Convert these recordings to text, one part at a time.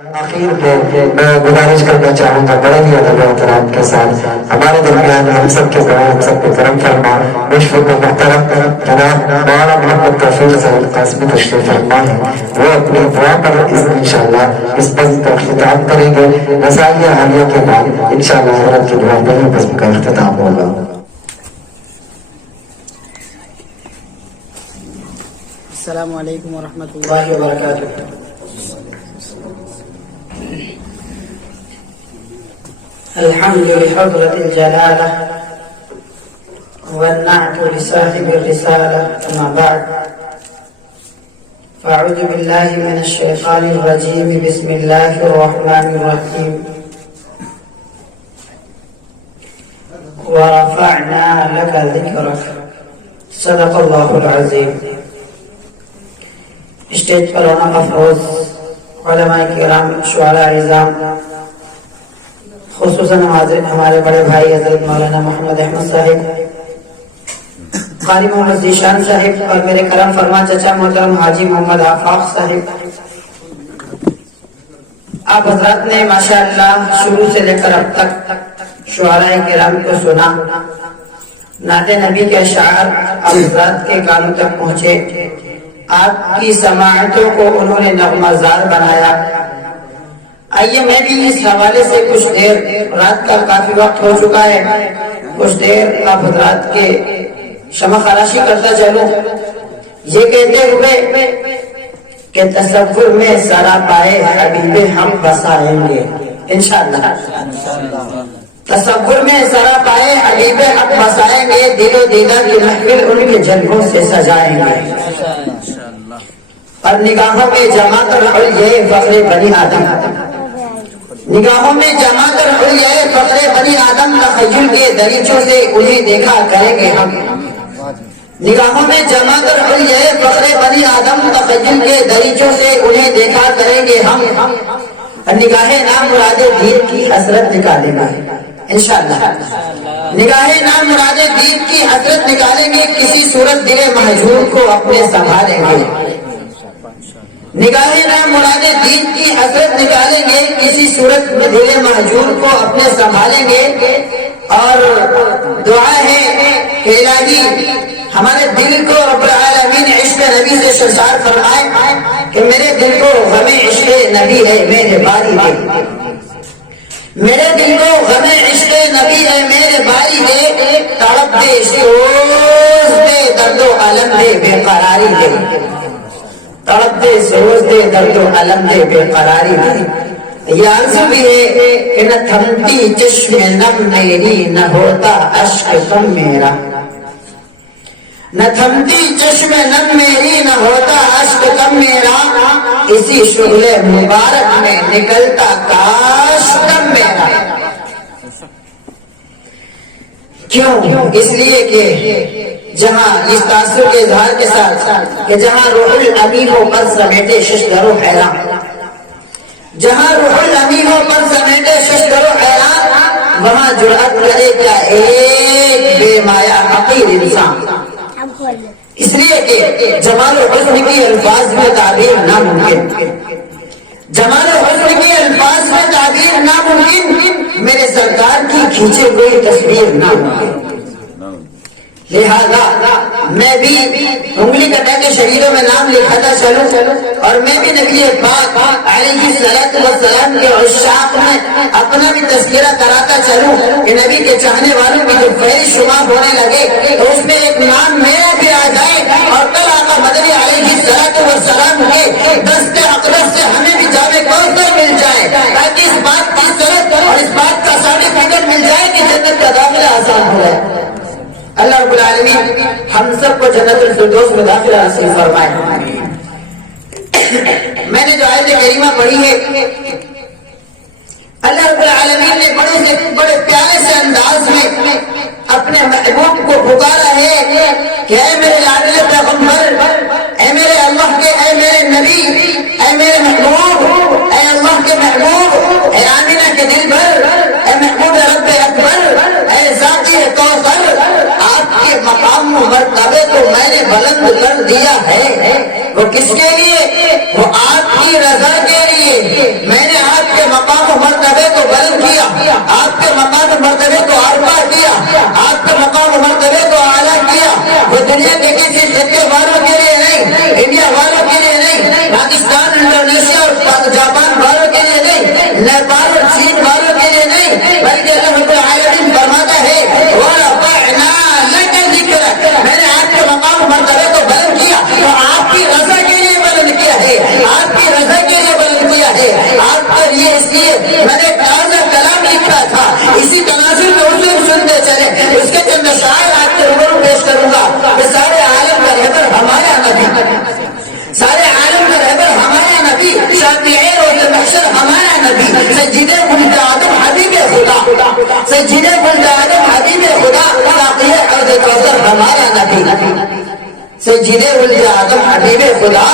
آخر میں گزارش کرنا چاہوں گا بڑے ہی ادب و احترام کے ساتھ ہمارے درمیان ہم سب کے بڑے ہم سب کو کرم فرما مشفق و محترم جناب مولانا محمد توفیق صاحب قاسمی تشریف فرما ہے وہ اپنی دعا پر انشاءاللہ اس بزم کا اختتام کریں گے رسائیہ حالیہ کے بعد انشاءاللہ حضرت کی دعا پر ہی بزم کا اختتام ہوگا. السلام علیکم ورحمۃ اللہ وبرکاتہ. الحمد لحضرة الجلالة والنعت لصاحب الرسالة. أما بعد فأعوذ بالله من الشيطان الرجيم. بسم الله الرحمن الرحيم. ورفعنا لك ذكرك. صدق الله العظيم. اسٹیج پر رونق افروز علماء کرام شعراء اعظام خصوصاً ہمارے بڑے بھائی حضرت مولانا محمد احمد صاحب قاری محمد ذیشان صاحب اور میرے کرم فرما چچا محترم حاجی محمد آفاق صاحب. آپ حضرات نے ماشاءاللہ شروع سے لے کر اب تک شعراء کرام کو سنا. نعت نبی کے اشعار آپ حضرات کے کانوں تک پہنچے. آپ کی سماعتوں کو انہوں نے نغمہ زار بنایا. آئیے میں بھی اس حوالے سے کچھ دیر، رات کا کافی وقت ہو چکا ہے، کچھ دیر آپ حضرات کے شمع خراشی کرتا چلوں، یہ کہتے ہوئے کہ تصور میں سرا پائے حبیب ہم بسائیں گے انشاءاللہ. تصور میں سرا پائے حبیب حق بسائیں گے، دل و دیدہ کی محفل ان کے جلووں سے سجائیں گے. اور نگاہوں میں جمع کر یہ فخر بنی آدم، نگاہوں میں جمع کر یہ فخر بنی آدم، تخیل کے دریچوں سے انہیں دیکھا کریں گے ہم. نگاہوں میں جمع کر یہ فخر بنی آدم، تخیل کے دریچوں سے انہیں دیکھا کریں گے ہم. نگاہ نام مراد دین کی حسرت نکالیں گے انشاءاللہ. نگاہ نام مراد دین کی حسرت نکالیں گے، کسی صورت دل مہجور کو اپنے سنبھالیں گے. نگاہ نام مراد دین کی حسرت نکالیں گے، کسی صورت میں دل مہجور کو اپنے سنبھالیں گے. اور دعا ہے کہ الہی ہمارے دل کو رب العالمین عشق نبی سے سرشار فرمائے کہ میرے دل کو غم عشق نبی ہے میرے باری دے. میرے دل کو غم عشق نبی ہے میرے باری دے. تڑپ دے سوز دے درد و علم دے بے قراری دے. تڑپ دے سوز دے درد و علم دے بے قراری دے. یہ عرض بھی ہے کہ نہ تھمتی چشم نم میری، نہ ہوتا اشک کم میرا. نہ تھمتی چشم نم میری، نہ ہوتا اشک کم میرا. اسی شغل مبارک میں نکلتا کاش دم میرا. کیوں؟ اس لیے کہ جہاں اس تاثر کے اظہار کے ساتھ کہ جہاں روح الامین ہو پر سمیٹے ششدر و حیران، جہاں روح الامین ہو پر سمیٹے ششدر و حیران، وہاں جرأت کرے کیا ایک بے مایا حقیر انسان. اس لیے کہ جمال و حسن کی الفاظ میں تعبیر ناممکن، جمال و حسن کی الفاظ میں تعبیر ناممکن، میرے سرکار کی کھینچے ہوئی تصویر ناممکن. لہذا میں بھی انگلی کٹا کے شہیدوں میں نام لکھاتا چلوں، اور میں بھی نبی پاک علیہ السلام کے عشاق میں اپنا بھی تذکرہ کراتا چلوں کہ نبی کے چاہنے والوں کی جو فہرست شمار ہونے لگے تو اس میں ایک نام میرا بھی آ جائے، اور کل آقا مدنی علیہ السلام کے دست اقدس سے ہمیں بھی جامع کوثر مل جائے، تاکہ اس بات کی صورت اور اس بات کا سرٹیفکیٹ مل جائے کہ جنت کا داخلہ آسان ہو جائے. اللہ رب العالمین ہم سب کو جنت الفردوس میں داخلہ نصیب فرمائے. میں نے جو آیت کریمہ پڑھی ہے، اللہ رب العالمین نے بڑے پیارے سے انداز میں اپنے محبوب کو پکارا ہے کہ اے میرے لاڈلے پیغمبر، اے میرے اللہ کے، اے میرے نبی، اے میرے محبوب، اے اللہ کے محبوب، اے آمینہ کے دل بھر، اے محبوب رب اکبر، اے ذاتی کوثر، آپ کے مقام و مرتبے کو میں نے بلند کر دیا ہے. وہ کس کے لیے؟ وہ آپ کی رضا کے لیے. میں نے سیدِ ولد آدم حبیب خدا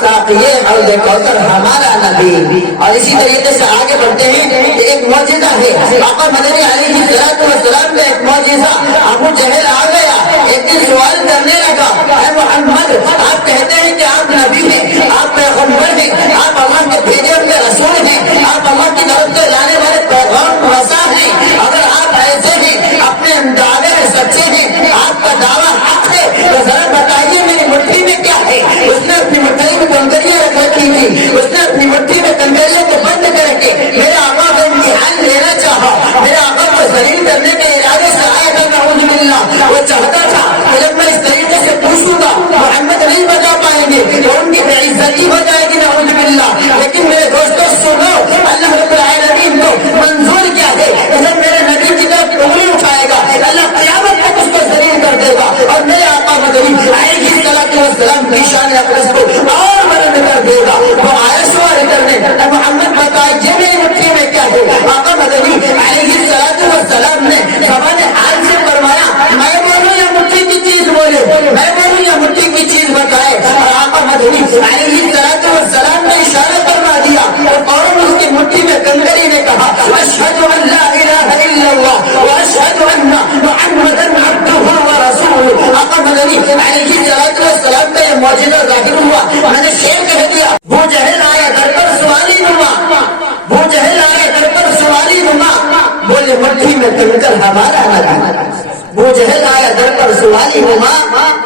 ساقی حوض کوثر ہمارا نبی. اور اسی طریقے سے آگے بڑھتے ہیں کہ ایک معجزہ ہے آقا مدنی علیہ السلام کا ایک معجزہ. ابو جہل آ گیا, ایک دن سوال کرنے لگا, اے محمد آپ کہتے ہیں کہ آپ نبی ہیں, آپ پیغمبر ہیں, آپ اللہ کے بھیجے ہوئے رسول ہیں, آپ اللہ کی طرف سے لانے والے پیغام رساں ہیں, اگر آپ ایسے ہیں اپنے دعوے میں سچے ہیں, آپ کا دعویٰ حق ہے, تو ذرا بتائیے میری مٹھی میں کیا ہے. اس نے اپنی مٹھی میں کنکریاں رکھ رکھی تھی, اس نے اپنی مٹھی میں کنکریوں کو بند کر کے میرے آقا کا امتحان لینا چاہا. میرے آقا کو ذلیل کرنے کے ارادے سے آیا تھا, نعوذ باللہ. وہ چاہتا تھا کہ جب میں اس طریقے سے پوچھوں گا محمد نہیں بتا پائیں گے تو ان کی بے عزتی ہو جائے گی, نعوذ باللہ. لیکن میرے دوستوں سنو, اللہ رب العالمین کو منظور کیا ہے کہ جب میرے نبی کی طرف انگلی اٹھائے گا اللہ قیامت تک اس کو ذلیل کر دے گا, اور میرے آقا مدنی علیہ السلام کی شان اقدس کو اور بلند کر دے گا. وہ آئے سوال کرنے, محمد بتائیے میری مٹھی میں کیا ہے. آقا مدنی علیہ السلام نے زبان حال سے فرمایا, میں بولوں یا مٹھی کی چیز بولے, میں بولوں یا مٹھی کی چیز بتائے. اور آقا مدنی علیہ السلام نے اشارہ فرما دیا اور فوراً اس کی مٹھی میں کنکری نے کہا, اشہد ان لا الہ الا اللہ واشہد ان محمدا عبدہ ورسولہ. آقا مدنی علیہ السلام کا یہ معجزہ ظاہر ہوا. میں نے شعر کہہ دیا, وہ جہل آیا در پر سوالی نما, وہ جہل آیا در پر سوالی نما, بولے مٹھی میں کنکر ہمارا نبی. وہ جہل آیا در پر سوالی نما,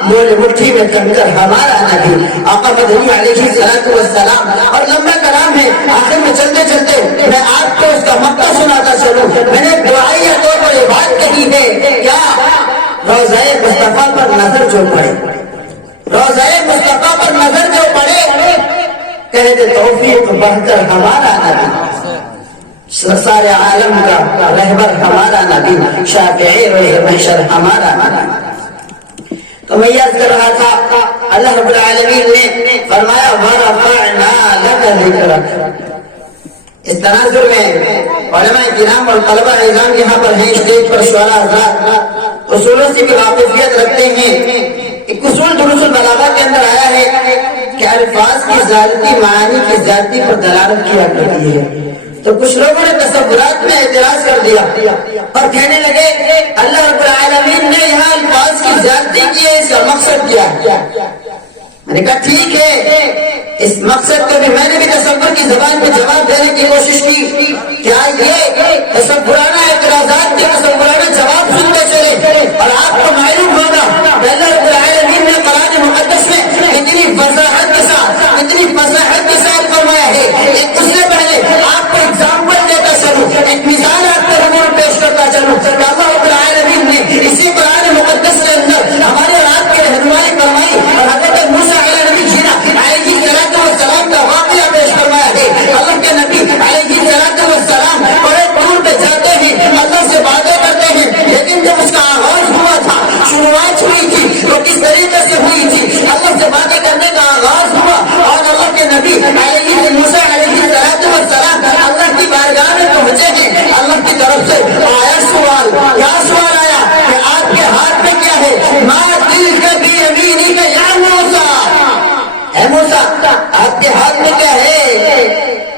بولے مٹھی میں کنکر ہمارا نبی. آقا مدنی علیہ السلام. اور لمبا کلام ہے, آخر میں چلتے چلتے میں آپ کو اس کا مقطع سناتا چلوں. میں نے دعائیہ طور پر یہ بات کہی ہے, کیا روضہ مصطفیٰ پر نظر جو پڑے, روضہ مصطفیٰ پر نظر جو پڑے, کہہ دے توفیق بڑھ کر ہمارا نبی, سارے عالم کا رہبر ہمارا نبی, شافعی روز محشر ہمارا نبی. تو میں یاد کر رہا تھا, اللہ رب العالمین نے فرمایا وَرَفَعْنَا لَكَ ذِكْرَكَ. اس تناظر میں علماء کرام اور طلبہ نظام یہاں پر ہیں, اسٹیج پر شعراء حضرات اصولوں سے بھی واقفیت رکھتے ہیں. ایک اصول دروس البلاغہ کے اندر آیا ہے کہ الفاظ کی ذاتی معانی کی ذاتی پر دلالت کیا کرتی ہے. تو کچھ لوگوں نے تصورات میں اعتراض کر دیا اور کہنے لگے اللہ رب العالمین نے یہاں الفاظ کی ذاتی کی ہے, اس کا مقصد کیا ہے. میں نے کہا ٹھیک ہے, اس مقصد کو بھی میں نے بھی تصور کی زبان پہ جواب دینے کی کوشش کی. کیا یہ تصورانہ اعتراضات کے تصورانہ جواب سنتے چلے, اور آپ کو معلوم ہوگا کہ اللہ رب العالمین نے قرآن مقدس میں اتنی وضاحت کے ساتھ, اتنی فصاحت کے ساتھ فرمایا ہے. ایک اس سے پہلے آپ کو ایگزامپل دیتا چلوں, ایک مثال آپ کو ضرور پیش کرتا چلوں کہ اللہ رب العالمین نے اسی قرآن مقدس کے اندر ہمارے اور آپ کی رہنمائی فرمائی اور حضرت موسیٰ علیہ السلام کا واقعہ پیش فرمایا ہے. اللہ کے نبی علیہ السلام بڑے دور پہ جاتے ہیں, اللہ سے باتیں کرتے ہیں, لیکن جب اس کا آغاز ہوا تھا, شروعات ہوئی تھی, تو کس طریقے سے ہوئی تھی, اللہ سے باتیں کرنے کا آغاز ہوا اور اللہ کے نبی موسیٰ علیہ السلام اللہ کی بارگاہ میں پہنچے ہیں. اللہ کی طرف سے آیا سوال, کیا سوال آیا کہ آپ کے ہاتھ میں کیا ہے, ما تلک بیمینک یا موسیٰ, اے موسیٰ آپ کے ہاتھ میں کیا ہے.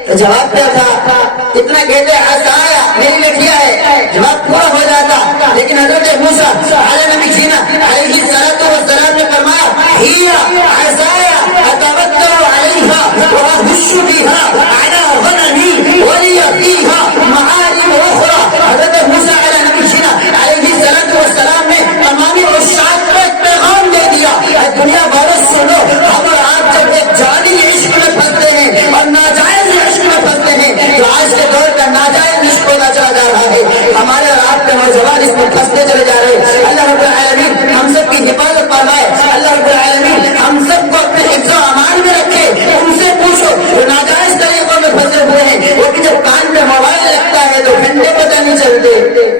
تو جواب کیا تھا, اتنا کہتے عصایا, میری لٹھیا ہے, جواب پورا ہو جاتا. لیکن حضرت موسیٰ علیہ نبی جینا علیہ السلام نے فرمایا ہی عصایا اتوکل علیہا واہش بہا علی غنمی ولی فیہا معالم اخری. حضرت موسیٰ علیہ نبی جینا علیہ السلام نے تمامی عشاق کو ایک پیغام دے دیا, دنیا والوں سنو, ہم اور آپ جب ایک جعلی عشق میں پھنستے ہیں اور ناجائز عشق میں پھنستے ہیں, تو آج کے دور کا ناجائز عشق ہوتا چلا جا رہا ہے. ہمارے اور آپ کے نوجوان اس میں پھنستے چلے جا رہے ہیں. اللہ رب العالمین ہم سب کی حفاظت فرمائے. اللہ رب العالمین ہم سب کو اپنے حفظ و امان میں رکھے. ان سے پوچھو جو ناجائز طریقوں میں پھنسے ہوئے ہیں, وہ بھی جب کان میں موبائل لگتا ہے تو گھنٹے پتہ نہیں چلتے,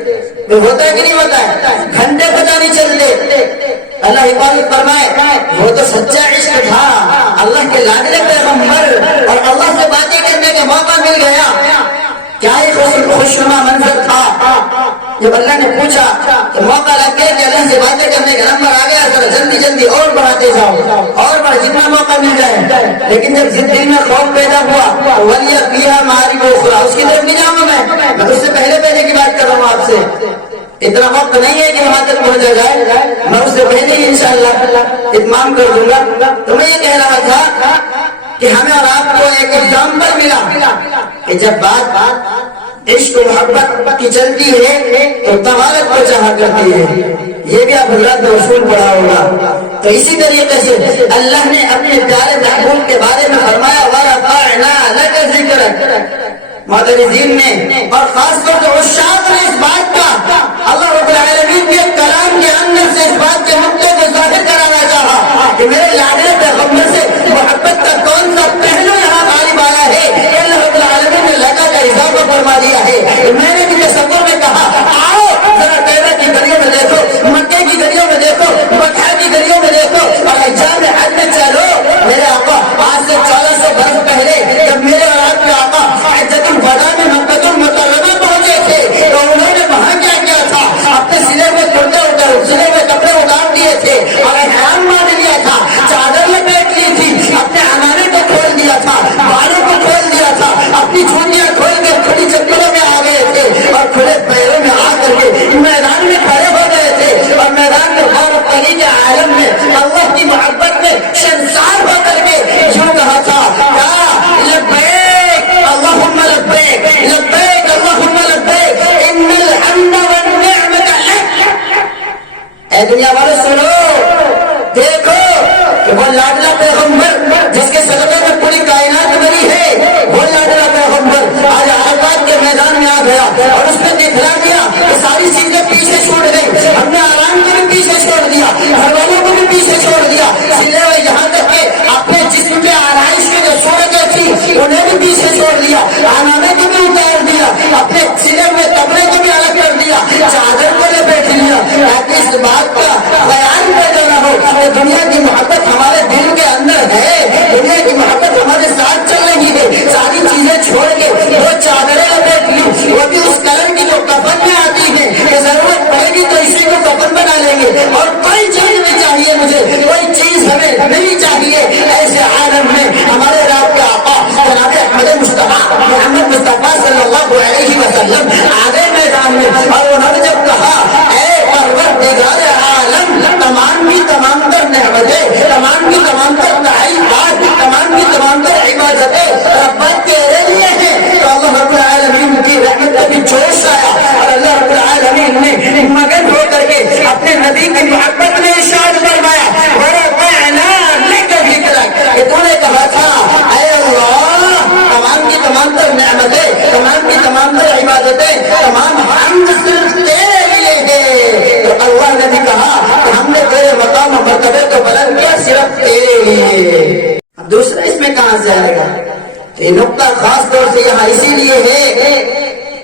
ہوتا ہے کہ نہیں ہوتا ہے, گھنٹے پتہ نہیں چلتے. اللہ حفاظت فرمائے. وہ تو سچا عشق تھا, اللہ کے لاڈلے پیغمبر اور اللہ سے باتیں کرنے کا موقع مل گیا. کیا ہی خوشنما منظر تھا. جب اللہ نے پوچھا تو موقع لگ گیا کہ اللہ سے باتیں کرنے کا نمبر آ گیا، ذرا جلدی جلدی اور بڑھاتے جاؤ اور بڑھ جتنا موقع مل جائے. لیکن جب زندگی میں خوف پیدا ہوا ولیہ فیہا معارف اخری، اس کی طرف نہیں جاؤں گا میں اس سے پہلے کی بات کر رہا ہوں آپ سے. اتنا وقت نہیں ہے کہ وہاں تک پہنچا جائے، میں اس سے پہلے ہی انشاءاللہ اتمام کر دوں گا. تو میں یہ کہہ رہا تھا کہ ہمیں اور آپ کو ایک ایگزامپل ملا کہ جب بات عشق و محبت کی چلتی ہے تو طوالت کو چاہا کرتی ہے. یہ بھی آپ حضرات نے اصول پڑھا ہوگا. تو اسی طریقے سے اللہ نے اپنے پیارے محبوب کے بارے میں فرمایا وَرَفَعْنَا لَكَ ذِكْرَكَ. معترضین نے اور خاص طور پر عشاق نے اس بات کا اللہ رب العالمین کے کلام کے اندر سے اس بات کے نقطے کو ظاہر کرانا چاہا کہ میرے لاڈلے پیغمبر سے محبت کا کون سا پہلو یہاں غالب آیا ہے. اللہ رب العالمین نے لگا کا اضافہ فرما دیا ہے. میں نے بھی تصور میں کہا آؤ ذرا طیبہ کی گلیوں میں دیکھو، مکے کی گلیوں میں دیکھو، مکہ کی گلیوں میں دیکھو اور حجاز حج میں چلو. میرے آقا آج سے 1400 برس پہلے جب میرے اور آپ کے آقا حجۃ الوداع میں مکہ المکرمہ پہنچے تھے تو انہوں نے وہاں کیا کیا تھا؟ اپنے سلے میں سلے میں کپڑے اتار دیے تھے اور احرام باندھ لیا تھا، چادر لپیٹ لی تھی، اپنے عمامے کو کھول دیا تھا، بالوں کو کھول دیا تھا، اپنی چوٹیاں کھول کے کھلی چپلوں میں آ گئے تھے اور کھلے پیروں میں آ کر کے میدان میں کھڑے ہو گئے تھے اور میدان میں غور پری کے عالم میں اللہ کی محبت میں شرمسار ہو کر کے یوں کہا تھا لبیک اللہم لبیک لبیک اللہم لبیک ان الحمد والنعمت لک. اے دنیا والے سنو، دیکھو کہ وہ لاڈلا پیغمبر جس کے صدقے میں پوری کائنات بنی ہے، وہ لاڈلا پیغمبر آج عرفات کے میدان میں آ گیا اور اس نے دکھلا دیا کہ ساری چیزیں پیچھے چھوڑ گئی. ہم نے آرام کو بھی پیچھے چھوڑ دیا، گھر والوں کو بھی پیچھے چھوڑ دیا، سلے ہوئے یہاں تک کہ اپنے جسم کے آرائش کی جو صورتیں تھی انہیں بھی پیچھے چھوڑ دیا، عمامے کو بھی اتار دیا، اپنے سلے ہوئے کپڑے کو بھی الگ کر دیا، چادر کو لپیٹ لیا تاکہ اس بات کا خیال پیدا نہ ہو کہ دنیا کی محبت ہمارے دل کے اندر ہے، دنیا کی محبت ہمارے ساتھ چل رہی ہے. ساری چیزیں چھوڑ کے وہ چادریں لپیٹ لی، وہ بھی اس کلر کی جو کفن میں آتی ہے کہ ضرورت پڑے گی تو اسی کو کفن بنا لیں گے اور کوئی چیز نہیں چاہیے مجھے، کوئی چیز ہمیں نہیں چاہیے. ایسے عالم میں ہمارے رب کے آقا جناب احمد مصطفیٰ محمد مصطفیٰ صلی اللہ علیہ وسلم آگے میدان میں اور انہوں نے جب کہا اے پروردگار عالم، تمام کی تمام تر نعمتیں، تمام کی تمام تر تعریفات، تمام کی تمام تر عبادتیں رب تیرے لیے ہیں، تو اللہ رب العالمین کی رحمت کا بھی جوش آیا اور اللہ رب العالمین نے مگن ہو کر کے اپنے نبی کی محبت میں ارشاد فرمایا وَرَفَعْنَا لَكَ ذِكْرَكَ کہ تو نے کہا تھا اے اللہ تمام کی تمام تر نعمتیں، تمام کی تمام تر عبادتیں، تمام حمد صرف تیرے لیے ہے. تو اللہ نے بھی کہا کہ ہم نے تیرے مقام و مرتبے کو بلند کیا صرف تیرے لیے. اب دوسرا اس میں کہاں سے آئے گا؟ یہ نقطہ خاص طور سے یہاں اسی لیے ہے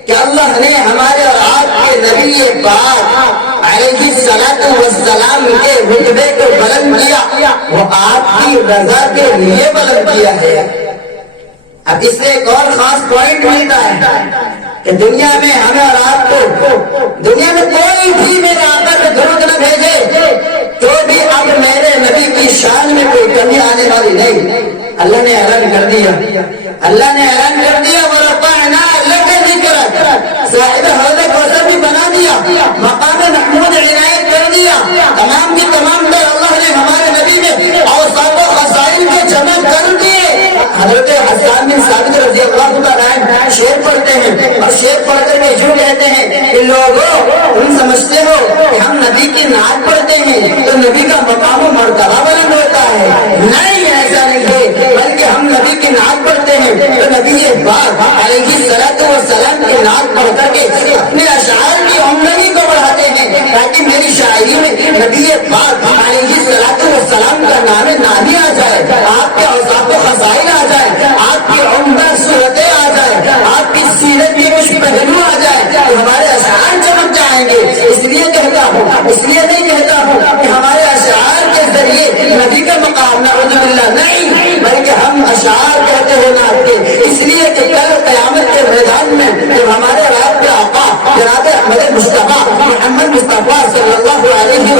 کہ اللہ نے ہمارے اور آپ کے نبی پاک علیہ الصلوۃ والسلام کے رتبے کو بلند کیا، وہ آپ کی رضا کے لیے بلند کیا ہے. اب اس سے ایک اور خاص پوائنٹ ملتا ہے کہ دنیا میں ہمیں اور آپ کو دنیا میں کوئی بھی میرے آقا کو درود نہ بھیجے تو بھی اب میرے نبی کی شان میں کوئی کمی آنے والی نہیں. اللہ نے اعلان کر دیا، اللہ نے اعلان کر دیا وَرَفَعْنَا لَكَ ذِكْرَكَ، صاحب حوض کوثر بھی بنا دیا، مقام محمود عنایت کر دیا. تمام کی تمام در اللہ نے ہمارے نبی میں اوصاف و خصائل کے جمع کر دیے. حضرت حسان بن ثابت رضی اللہ تعالیٰ عنہ شعر پڑھتے ہیں اور شعر پڑھ کر کے یوں کہتے ہیں کہ لوگوں تم سمجھتے ہو کہ ہم نبی کی نعت پڑھتے ہیں تو نبی کا مقام و مرتبہ بلند ہوتا ہے. نہیں، ایسا نہیں ہے، بلکہ ہم نبی کی نعت پڑھتے ہیں تو نبی پاک علیہ الصلوۃ والسلام کی نعت پڑھ کر کے اپنے اشعار کی عمدگی کو بڑھاتے ہیں تاکہ میری شاعری میں نبی پاک علیہ الصلوۃ والسلام کا نام نامی آ جائے، آپ کے اوصاف و خصائل آ جائے، آپ کی عمدہ صورتیں آ جائے، آپ کی سیرت میں کچھ پہلو آ جائے تو ہمارے اشعار چمک جائیں گے. اس لیے کہتا ہوں، اس لیے نہیں کہتا ہوں کہ ہمارے اشعار کے ذریعے نبی کا مقام نعوذ باللہ نہیں، بلکہ ہم اشعار کہتے ہیں نعت کے اس لیے کہ کل قیامت کے میدان میں جب ہمارے رات کے آقا جناب احمد مصطفیٰ